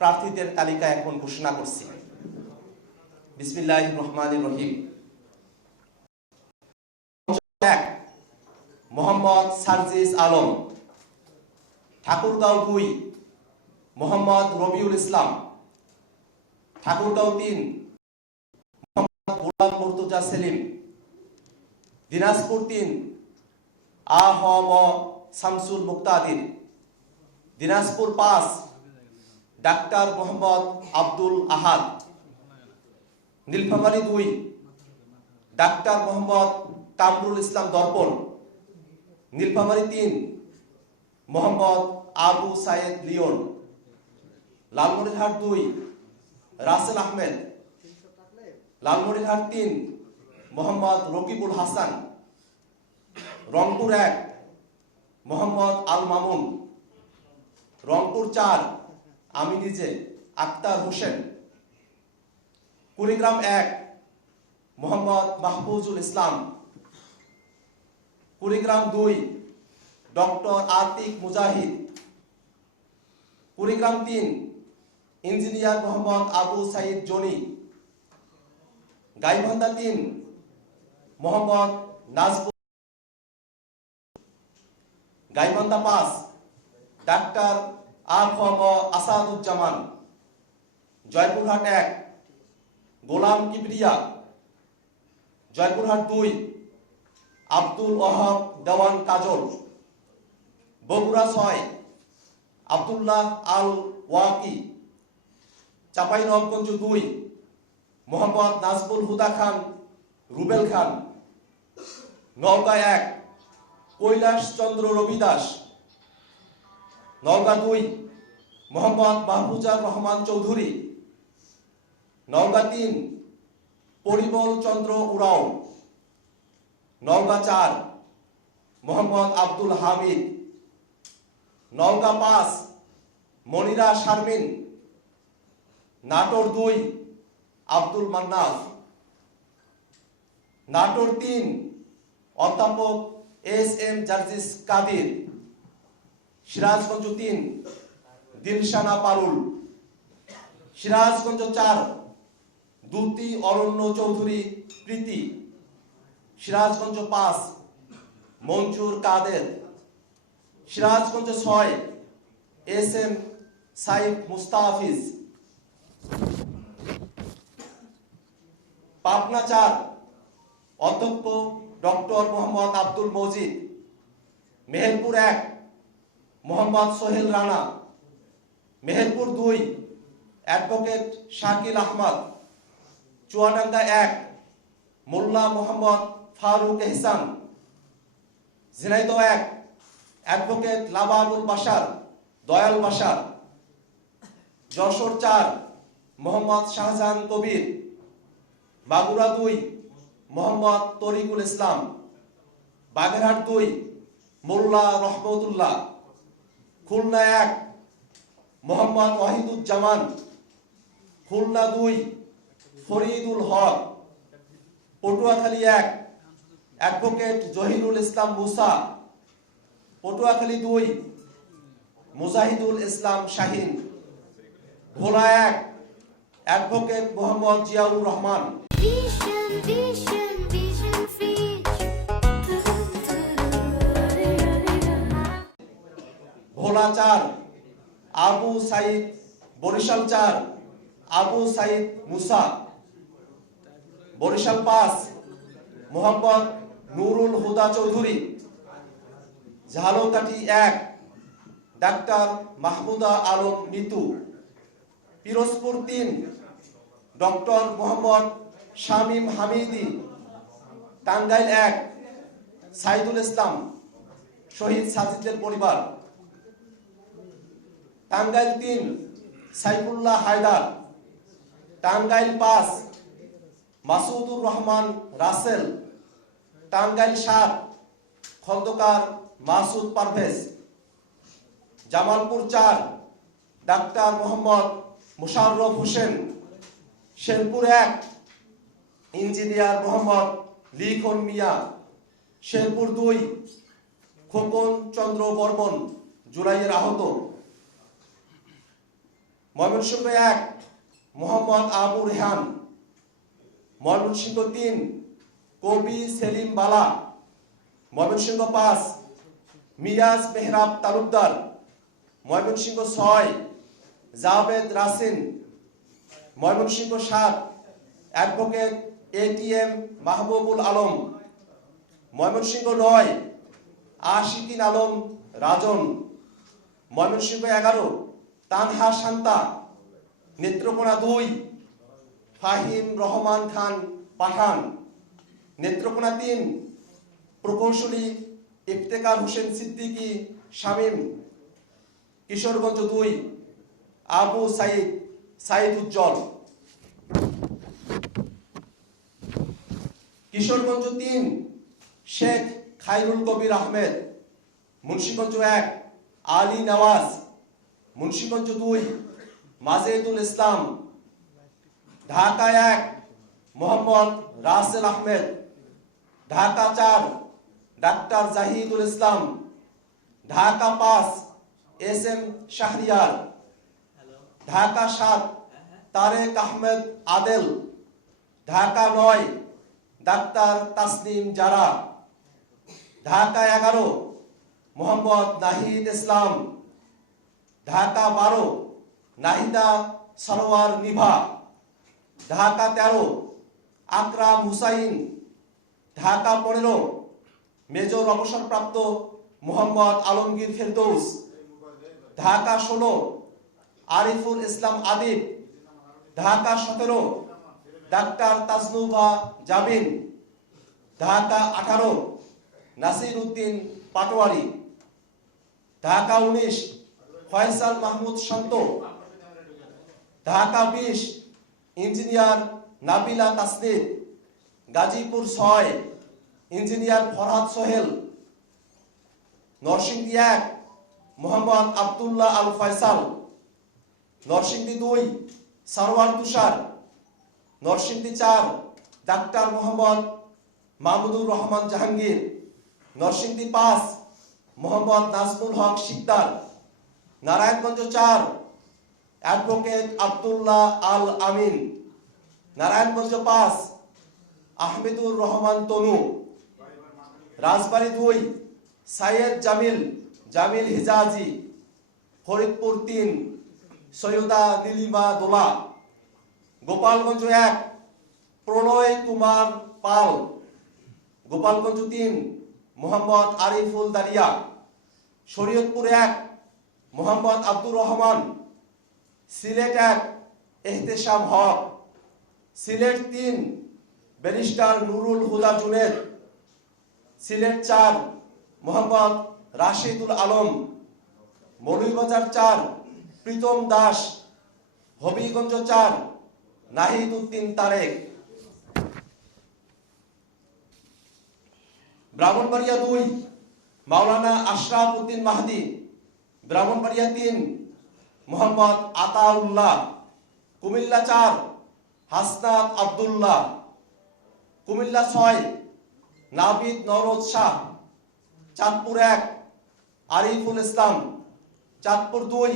প্রার্থীদের তালিকা এখন ঘোষণা করছি। বিসমিল্লাহির রহমানির রহিম। 1 মোহাম্মদ সার্জিস আলম। ঠাকুরগাঁও 2 মোহাম্মদ রবিউল ইসলাম। ঠাকুরগাঁও 3 মোহাম্মদ গোলাম মুর্তজা সেলিম। দিনাজপুর 3 আ.হ.ম শামসুল মুক্তাদির। দিনাজপুর 5 ডাক্তার মোহাম্মদ আব্দুল আহাদ। নীলফামারী 2 ডাক্তার মোহাম্মদ কামরুল ইসলাম দর্পণ। নীলফামারী 3 মোহাম্মদ আবু সায়েদ লিওন। লালমনিরহাট 2 রাসেল আহমেদ। লালমনিরহাট 3 মোহাম্মদ রকিবুল হাসান। রংপুর 1 মোহাম্মদ আল মামুন। রংপুর 4 আমি নিজে আক্তার হোসেন। কুড়িগ্রাম 1 মোহাম্মদ মাহফুজুল ইসলাম। কুড়িগ্রাম 2 ডক্টর আতিক মুজাহিদ। কুড়িগ্রাম 3 ইঞ্জিনিয়ার মোহাম্মদ আবু সাইদ জনি। গাইবান্ধা 3 মোহাম্মদ নাজবুল। গাইবান্ধা 5 ডাক্তার আ.খ.ম আসাদুজ্জামান। জয়পুরহাট 1 গোলাম কিবরিয়া। জয়পুরহাট 2 আব্দুল ওয়াহাব দেওয়ান কাজল। বগুড়া 6 আব্দুল্লাহ আল ওয়াকি। চাঁপাইনবাবগঞ্জ 2 মোহাম্মদ নাজবুল হুদা খান রুবেল খান। নওগাঁ 1 কৈলাস চন্দ্র রবিদাস। নওগাঁ 2 মোহাম্মদ মাহফুজার রহমান চৌধুরী। নওগাঁ 3 পরিমল চন্দ্র উরাও। নওগাঁ 4 মোহাম্মদ আব্দুল হামিদ। নওগাঁ 5 মনিরা শারমিন। নাটোর 2 আব্দুল মান্নাফ। নাটোর 3 অধ্যাপক এস.এম জার্জিস কাদির। সিরাজগঞ্জ 3 দিলশানা পারুল। সিরাজগঞ্জ 4 দুতি অরণ্য চৌধুরী প্রীতি। সিরাজগঞ্জ 5 মঞ্জুর কাদের। সিরাজগঞ্জ 6 এস.এম সাইফ মুস্তাফিজ। পাবনা 4 অধ্যক্ষ ডক্টর মোহাম্মদ আব্দুল মজিদ। মেহেরপুর 1 মোহাম্মদ সোহেল রানা। মেহেরপুর 2 অ্যাডভোকেট শাকিল আহমদ। চুয়াডাঙ্গা 1 মোল্লা মোহাম্মদ ফারুক এহসান। ঝিনাইদহ 1 অ্যাডভোকেট লাবাবুল বাশার দয়াল বাশার। যশোর 4 মোহাম্মদ শাহজাহান কবির। মাগুরা 2 মোহাম্মদ তরিকুল ইসলাম। বাগেরহাট 2 মোল্লা রহমতুল্লাহ। খুলনা 1 মোহাম্মদ ওয়াহিদুজ্জামান। খুলনা 2 ফরিদুল হক। পটুয়াখালী 1 অ্যাডভোকেট জহিরুল ইসলাম মুসা। পটুয়াখালী 2 মুজাহিদুল ইসলাম শাহিন। ভোলা 1 অ্যাডভোকেট মোহাম্মদ জিয়াউর রহমান। ভোলা 4 আবু সাইদ। বরিশাল 4 আবু সাইদ মুসা। বরিশাল 5 মোহাম্মদ নুরুল হুদা চৌধুরী। ঝালকাঠি 1 ডাক্তার মাহমুদা আলম মিতু। পিরোজপুর 3 ডক্টর মোহাম্মদ শামীম হামিদি। টাঙ্গাইল 1 সাইদুল ইসলাম শহীদ সাজিদের পরিবার। টাঙ্গাইল 3 সাইফুল্লাহ হায়দার। টাঙ্গাইল 5 মাসুদুর রহমান রাসেল। টাঙ্গাইল 7 খন্দকার মাসুদ পারভেজ। জামালপুর 4 ডাক্তার মোহাম্মদ মুশাররফ হোসেন। শেরপুর 1 ইঞ্জিনিয়ার মোহাম্মদ লিখন মিয়া। শেরপুর 2 খোকন চন্দ্র বর্মন জুলাইয়ের আহত। ময়মনসিংহ 1 মোহাম্মদ আবু রেহান, ময়মনসিংহ 3 কবি সেলিম বালা, ময়মনসিংহ 5 মিয়াজ মেহরাব তালুকদার, ময়মনসিংহ 6 জাভেদ রাসিন, ময়মনসিংহ 7 অ্যাডভোকেট ATM মাহবুবুল আলম, ময়মনসিংহ 9 আশিকিন আলম রাজন, ময়মনসিংহ 11 তানহা শান্তা, নেত্রকোনা 2 ফাহিম রহমান খান পাঠান, নেত্রকোনা 3 প্রকৌশলী ইফতেখার হোসেন সিদ্দিকী শামীম, কিশোরগঞ্জ 2 আবু সাইদ উজ্জ্বল, কিশোরগঞ্জ 3 শেখ খায়রুল কবির আহমেদ, মুন্সিগঞ্জ 1 আলী নওয়াজ, মুন্সিগঞ্জ 2 মাজেদুল ইসলাম, ঢাকা 1 মোহাম্মদ রাসেল আহমেদ, ঢাকা 4 ডাক্তার জাহিদুল ইসলাম, ঢাকা 5 SM শাহরিয়ার, ঢাকা 7 তারেক আহমেদ আদেল, ঢাকা 9 ডাক্তার তাসনিম জারা, ঢাকা 11 মোহাম্মদ নাহিদ ইসলাম, ঢাকা 12 নাহিদা সরোয়ার নিভা, ঢাকা 13 আকরাম হুসাইন, ঢাকা 15 মেজর অবসরপ্রাপ্ত মোহাম্মদ আলমগীর ফেরদৌস, ঢাকা 16 আরিফুল ইসলাম আদিব, ঢাকা 17 ডাক্তার তাজনুভা জাবিন, ঢাকা 18 নাসির উদ্দিন পাটোয়ারি, ঢাকা 19 ফয়সাল মাহমুদ শান্ত, ঢাকা 20 ইঞ্জিনিয়ার নাবিলা তাসনিদ, গাজীপুর 6 ইঞ্জিনিয়ার ফরহাদ সোহেল, নরসিংদী 1 মোহাম্মদ আব্দুল্লাহ আল ফয়সাল, নরসিংদী 2 সারওয়ার তুষার, নরসিংদী 4 ডাক্তার মোহাম্মদ মাহমুদুর রহমান জাহাঙ্গীর, নরসিংদী 5 মোহাম্মদ নাজমুল হক শিকদার, নারায়ণগঞ্জ 4 অ্যাডভোকেট আব্দুল্লাহ আল আমিন, নারায়ণগঞ্জ 5 আহমেদুর রহমান তনু, রাজবাড়ী 2 সাইয়েদ জামিল হিজাজি, ফরিদপুর 3 সৈয়দা নীলিমা দোলা, গোপালগঞ্জ 1 প্রলয় কুমার পাল, গোপালগঞ্জ 3 মোহাম্মদ আরিফুল দারিয়া, শরীয়তপুর 1 মোহাম্মদ আব্দুর রহমান, সিলেট 1 এহতেশাম হক, সিলেট 3 ব্যারিস্টার নুরুল হুদা জুনেদ, সিলেট 4 মোহাম্মদ রাশিদুল আলম, মৌলভীবাজার 4 প্রীতম দাস, হবিগঞ্জ 4 নাহিদ উদ্দিন তারেক, ব্রাহ্মণবাড়িয়া 2 মাওলানা আশরাফ উদ্দিন মাহদি, ব্রাহ্মণবাড়িয়া 3 মোহাম্মদ আতাউল্লাহ, কুমিল্লা 4 হাসনাত আব্দুল্লাহ, কুমিল্লা 6 নাবিদ নওরোজ শাহ, চাঁদপুর 1 আরিফুল ইসলাম, চাঁদপুর 2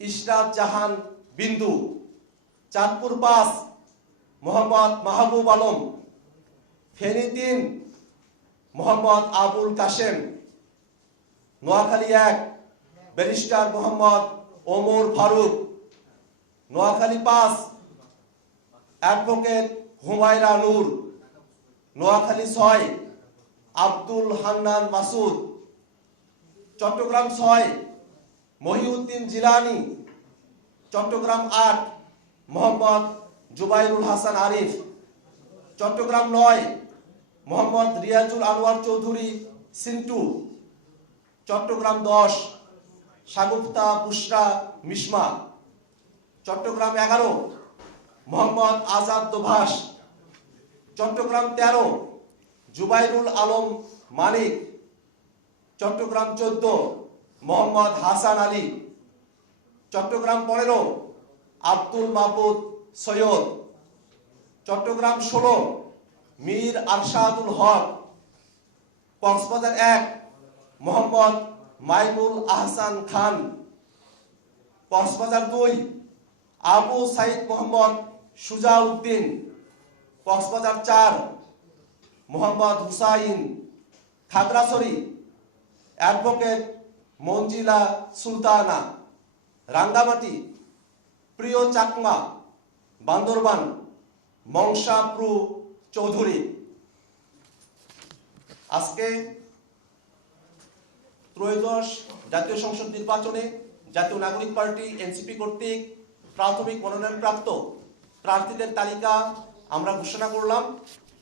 ইশরাত জাহান বিন্দু, চাঁদপুর 5 মোহাম্মদ মাহবুব আলম, ফেনী 3 মোহাম্মদ আবুল কাশেম, নোয়াখালী 1 ব্যারিস্টার মোহাম্মদ ওমর ফারুক, নোয়াখালী 5 অ্যাডভোকেট হুমায়রা নূর, নোয়াখালী 6 আব্দুল হান্নান মাসুদ, চট্টগ্রাম 6 মহিউদ্দিন জিলানি, চট্টগ্রাম 8 মোহাম্মদ জুবাইরুল হাসান আরিফ, চট্টগ্রাম 9 মোহাম্মদ রিয়াজুল আনোয়ার চৌধুরী সিন্টু, চট্টগ্রাম 10 শাগুফতা বুশরা মিশমা, চট্টগ্রাম 11 মোহাম্মদ আজাদ দোভাষ, চট্টগ্রাম 13 জুবাইরুল আলম মানিক, চট্টগ্রাম 14 মোহাম্মদ হাসান আলী, চট্টগ্রাম 15 আব্দুল মাহবুদ সৈয়দ, চট্টগ্রাম 16 মীর আরশাদুল হক, কক্সবাজার 1 মোহাম্মদ মাইনুল আহসান খান, কক্সবাজার 2 আবু সাইদ মোহাম্মদ সুজাউদ্দিন, কক্সবাজার 4। মোহাম্মদ হুসাইন, খাগড়াছড়ি। অ্যাডভোকেট মঞ্জিলা সুলতানা, রাঙ্গামাটি। প্রিয় চাকমা, বান্দরবান। মংসাপ্রু চৌধুরী। আজকে ত্রয়োদশ জাতীয় সংসদ নির্বাচনে জাতীয় নাগরিক পার্টি এনসিপি কর্তৃক প্রাথমিক মনোনয়নপ্রাপ্ত প্রার্থীদের তালিকা আমরা ঘোষণা করলাম।